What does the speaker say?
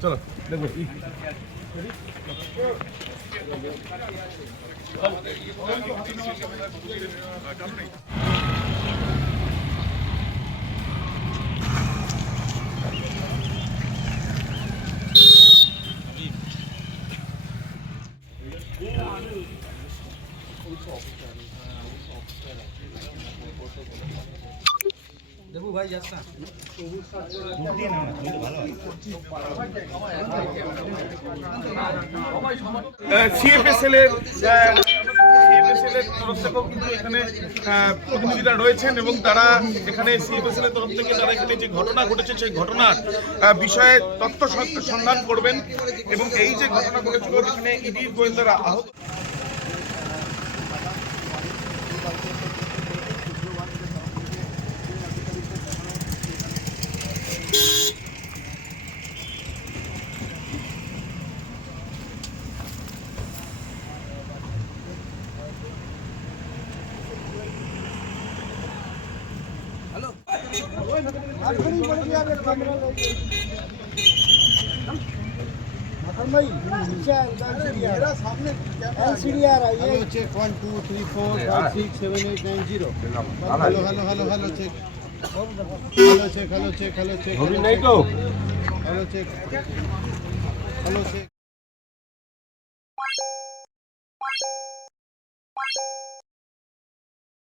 চলো দেখবো দেখো ভাই যাস না সিএফএসএল এর তরফ থেকেও কিন্তু এখানে প্রতিনিধিরা রয়েছেন এবং তারা এখানে সিএফএসএল এর তরফ থেকে তারা এখানে যে ঘটনা ঘটেছে সেই ঘটনার বিষয়ে তথ্য সন্ধান করবেন এবং এই যে ঘটনা ঘটেছিল এখানে ইডির গোয়েন্দারা আহত check 1 2 3 4 5 6 7 8 9 0 hello check hello check hello check hello check hello check